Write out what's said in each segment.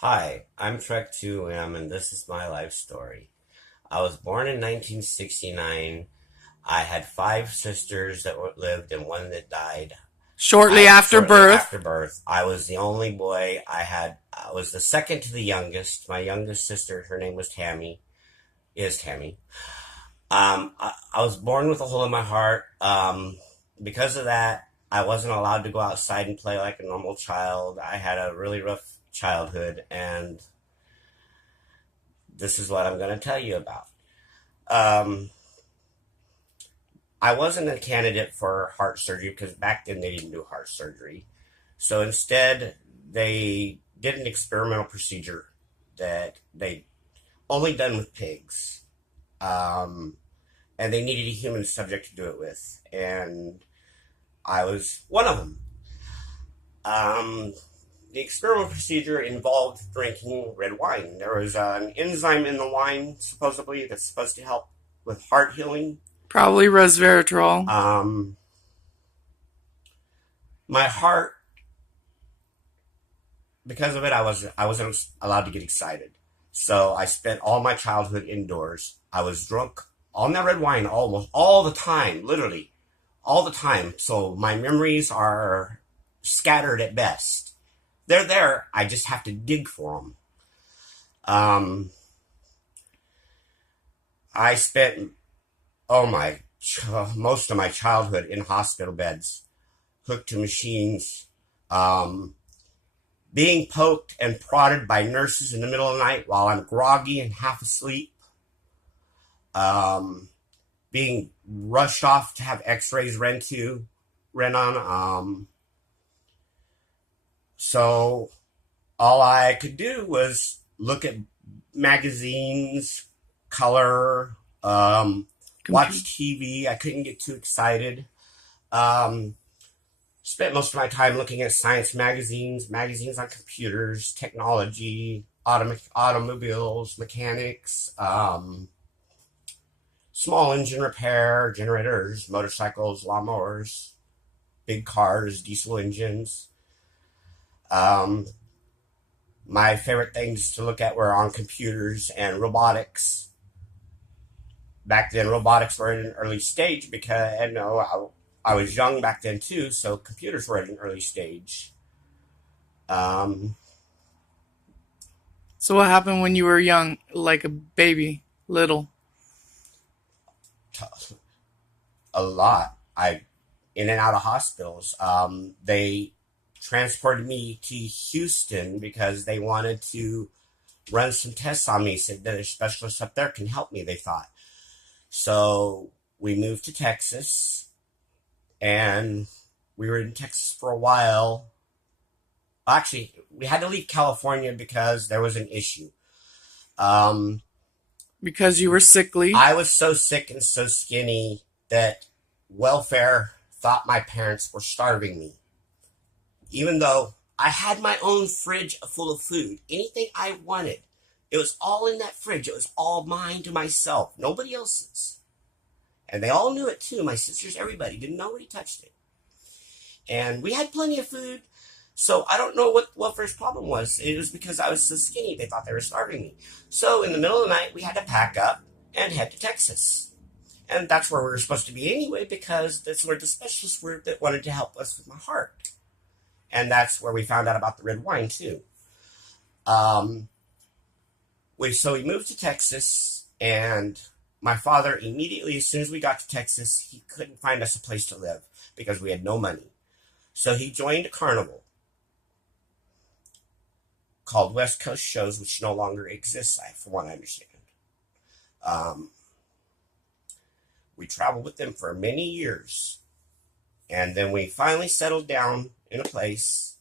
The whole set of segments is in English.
Hi, I'm Trek2M, and this is my life story. I was born in 1969. I had five sisters that lived and one that died. Shortly I after shortly birth. after birth, I was the only boy. I was the second to the youngest. My youngest sister, her name was Tammy, is Tammy. I was born with a hole in my heart. Because of that, I wasn't allowed to go outside and play like a normal child. I had a really rough childhood, and this is what I'm going to tell you about. Um, I wasn't a candidate for heart surgery because back then they didn't do heart surgery. So instead, they did an experimental procedure that they only done with pigs. Um, and they needed a human subject to do it with. And I was one of them. Um, the experimental procedure involved drinking red wine. There was an enzyme in the wine, supposedly, that's supposed to help with heart healing. Probably resveratrol. Um, my heart, because of it, I wasn't allowed to get excited. So I spent all my childhood indoors. I was drunk on that red wine almost all the time, literally all the time. So my memories are scattered at best. They're there. I just have to dig for them. Um, I spent most of my childhood in hospital beds, hooked to machines, um, being poked and prodded by nurses in the middle of the night while I'm groggy and half asleep, um, being rushed off to have X-rays run on. So all I could do was look at magazines, color, watch TV. I couldn't get too excited. Um, Spent most of my time looking at science magazines on computers, technology, automobiles, mechanics, small engine repair, generators, motorcycles, lawnmowers, big cars, diesel engines. Um, my favorite things to look at were on computers and robotics. Back then, robotics were in an early stage because, I was young back then too, so computers were at an early stage. Um, So what happened when you were young, like a baby, little? a lot. I in and out of hospitals. They transported me to Houston because they wanted to run some tests on me. Said that a specialist up there can help me. They thought so. We moved to Texas, and we were in Texas for a while. Actually, we had to leave California because there was an issue. Um, Because you were sickly. I was so sick and so skinny that welfare thought my parents were starving me. Even though I had my own fridge full of food, anything I wanted, it was all in that fridge. It was all mine to myself, nobody else's. And they all knew it too. My sisters, everybody, didn't nobody touched it. And we had plenty of food. So I don't know what welfare's problem was. It was because I was so skinny. They thought they were starving me. So in the middle of the night, we had to pack up and head to Texas. And that's where we were supposed to be anyway, because that's where the specialists were that wanted to help us with my heart. And that's where we found out about the red wine too. Um, we moved to Texas, and my father immediately, as soon as we got to Texas, he couldn't find us a place to live because we had no money. So he joined a carnival called West Coast Shows, which no longer exists, from what I understand. Um, we traveled with them for many years, and then we finally settled down in a place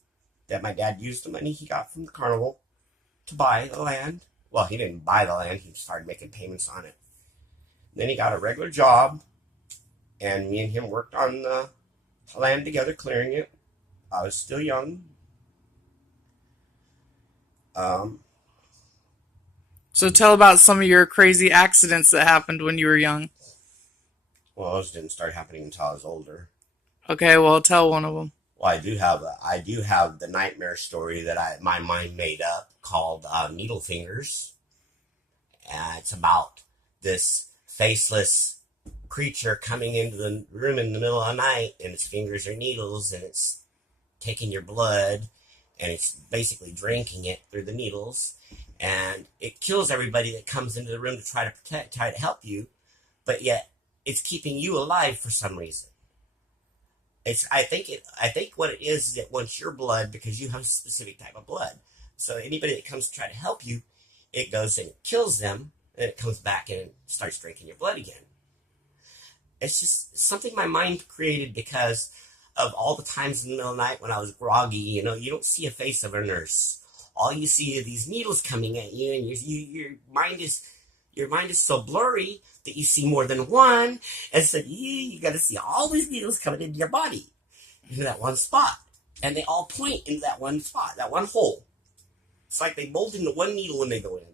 that my dad used the money he got from the carnival to buy the land. Well, he didn't buy the land, he started making payments on it. Then he got a regular job, and me and him worked on the land together, clearing it. I was still young. Um, So tell about some of your crazy accidents that happened when you were young. well, those didn't start happening until I was older. Okay, well, tell one of them. Well, I do have the nightmare story that my mind made up called Needle Fingers. It's about this faceless creature coming into the room in the middle of the night, and its fingers are needles, and it's taking your blood, and it's basically drinking it through the needles, and it kills everybody that comes into the room to try to help you, but yet it's keeping you alive for some reason. I think what it is that wants your blood because you have a specific type of blood. So anybody that comes to try to help you, it goes and it kills them, and it comes back and starts drinking your blood again. It's just something my mind created because of all the times in the middle of the night when I was groggy. You don't see a face of a nurse. All you see are these needles coming at you, and your mind is so blurry that you see more than one, and so you got to see all these needles coming into your body, into that one spot, and they all point into that one spot, that one hole. It's like they mold into one needle when they go in,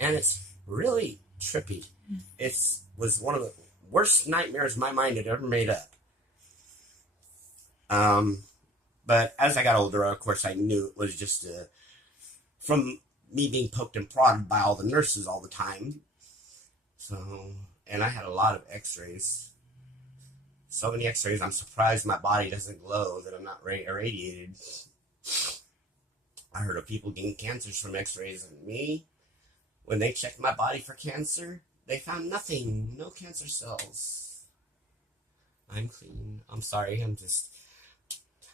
and it's really trippy. It was one of the worst nightmares my mind had ever made up. But as I got older, of course, I knew it was just from me being poked and prodded by all the nurses all the time. So, and I had a lot of x-rays. So many x-rays, I'm surprised my body doesn't glow, that I'm not irradiated. I heard of people getting cancers from x-rays, and me, when they checked my body for cancer, they found nothing, no cancer cells. I'm clean. I'm sorry,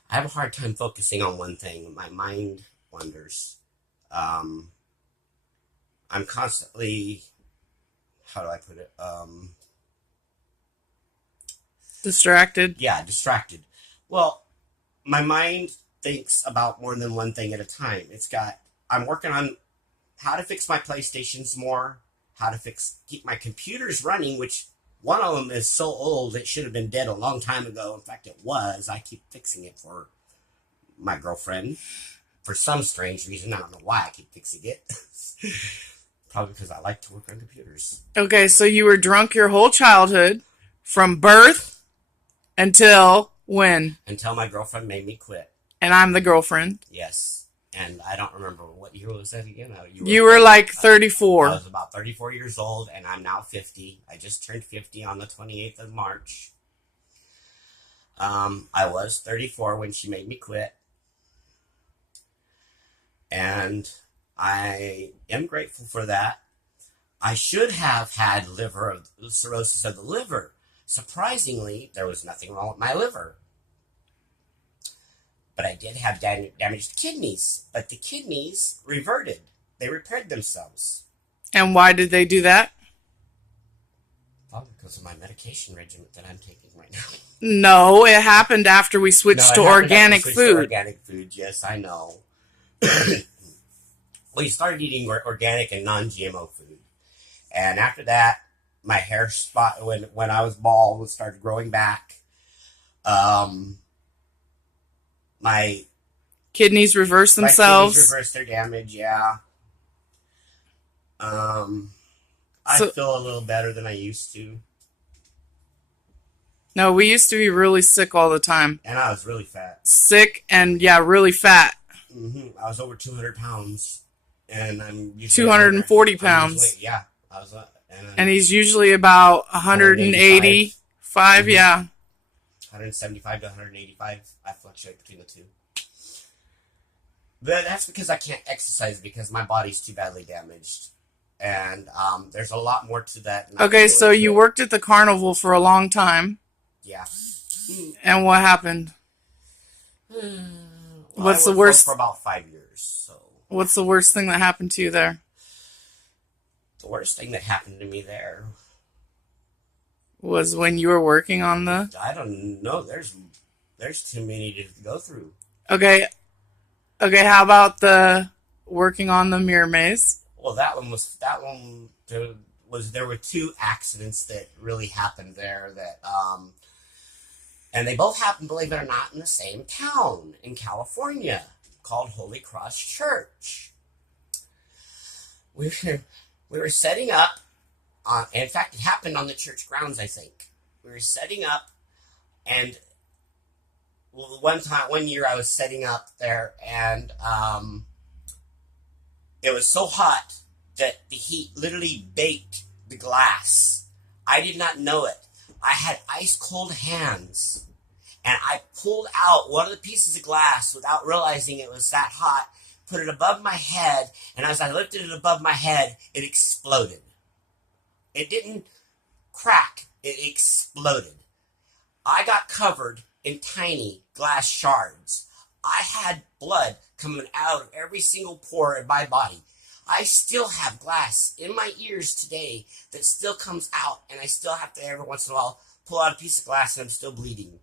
I have a hard time focusing on one thing. My mind wanders. I'm constantly, how do I put it? Distracted? Yeah, distracted. Well, my mind thinks about more than one thing at a time. I'm working on how to fix my PlayStations more, how to keep my computers running, which one of them is so old it should have been dead a long time ago. In fact, it was. I keep fixing it for my girlfriend for some strange reason. I don't know why I keep fixing it. Probably because I like to work on computers. Okay, so you were drunk your whole childhood, from birth until when? Until my girlfriend made me quit. And I'm the girlfriend. Yes. And I don't remember what year was that again. You were like 34. I was about 34 years old, and I'm now 50. I just turned 50 on the 28th of March. I was 34 when she made me quit. And I am grateful for that. I should have had cirrhosis of the liver. Surprisingly, there was nothing wrong with my liver. But I did have damaged kidneys. But the kidneys reverted. They repaired themselves. And why did they do that? Probably because of my medication regimen that I'm taking right now. No, it happened after we switched to organic food. Organic food, yes, I know. Well, you started eating organic and non-GMO food. And after that, my hair spot, when I was bald, started growing back. My kidneys reversed themselves. My kidneys reversed their damage, yeah. I feel a little better than I used to. No, we used to be really sick all the time. And I was really fat. Sick and, yeah, really fat. Mm-hmm. I was over 200 pounds. And I'm usually 240 pounds. Yeah. I was, and he's usually about 185, yeah. 175 to 185. I fluctuate between the two. But that's because I can't exercise because my body's too badly damaged. And there's a lot more to that. Okay, so you worked at the Carnival for a long time. Yeah. And what happened? What's the worst? For about 5 years. So. What's the worst thing that happened to you there? The worst thing that happened to me there was when you were working on the... I don't know. There's too many to go through. Okay, how about the working on the mirror maze? Well, there were two accidents that really happened there that, and they both happened, believe it or not, in the same town in California called Holy Cross Church. We were setting up, in fact, it happened on the church grounds, I think. We were setting up, and one year I was setting up there, and It was so hot that the heat literally baked the glass. I did not know it. I had ice cold hands, and I pulled out one of the pieces of glass without realizing it was that hot, put it above my head, and as I lifted it above my head, it exploded. It didn't crack, it exploded. I got covered in tiny glass shards. I had blood coming out of every single pore in my body. I still have glass in my ears today that still comes out, and I still have to every once in a while pull out a piece of glass, and I'm still bleeding.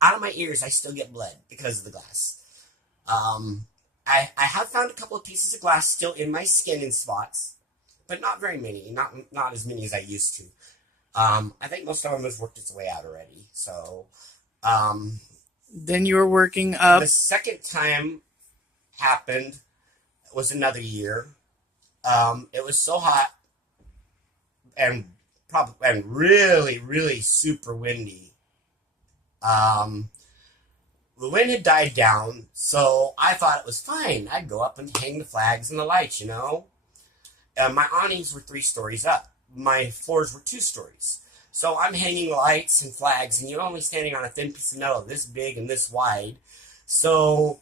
Out of my ears, I still get blood because of the glass. I have found a couple of pieces of glass still in my skin in spots, but not very many, not as many as I used to. I think most of them has worked its way out already. So, then you were working up. The second time happened was another year. It was so hot and really, really super windy. The wind had died down, so I thought it was fine. I'd go up and hang the flags and the lights, you know. My awnings were 3 stories up. My floors were 2 stories. So I'm hanging lights and flags, and you're only standing on a thin piece of metal this big and this wide. So,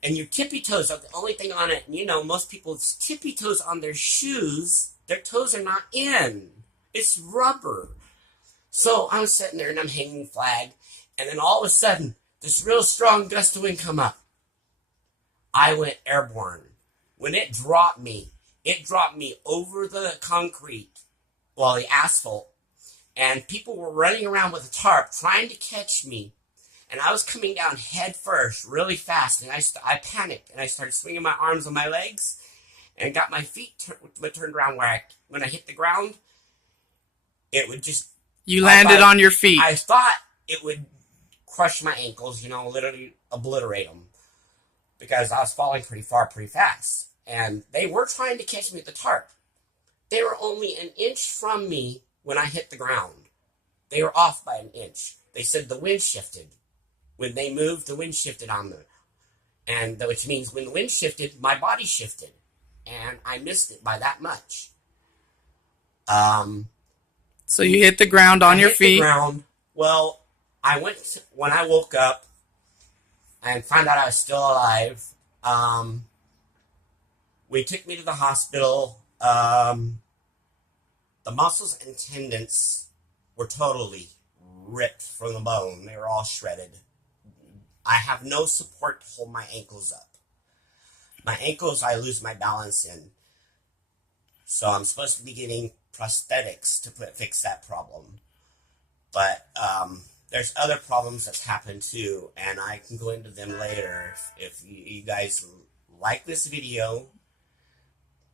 and your tippy toes are the only thing on it. And you know, most people's tippy toes on their shoes, their toes are not in. It's rubber. So I'm sitting there and I'm hanging flag, and then all of a sudden, this real strong gust of wind come up. I went airborne. When it dropped me over the concrete, well, the asphalt, and people were running around with a tarp trying to catch me, and I was coming down head first really fast, and I panicked, and I started swinging my arms on my legs, and got my feet turned around where when I hit the ground, it would just... You landed on your feet. I thought it would crush my ankles, you know, literally obliterate them, because I was falling pretty far, pretty fast. And they were trying to catch me with the tarp. They were only an inch from me when I hit the ground. They were off by an inch. They said the wind shifted. When they moved, the wind shifted on them. And which means when the wind shifted, my body shifted. And I missed it by that much. So you hit the ground on your feet? The ground. Well, when I woke up and found out I was still alive, we took me to the hospital. The muscles and tendons were totally ripped from the bone. They were all shredded. I have no support to hold my ankles up. My ankles, I lose my balance in. So I'm supposed to be getting prosthetics to fix that problem. But there's other problems that's happened too, and I can go into them later if you guys like this video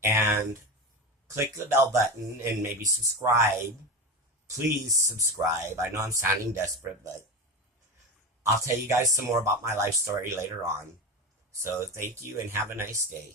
and click the bell button and maybe subscribe. Please subscribe. I know I'm sounding desperate, but I'll tell you guys some more about my life story later on. So thank you and have a nice day.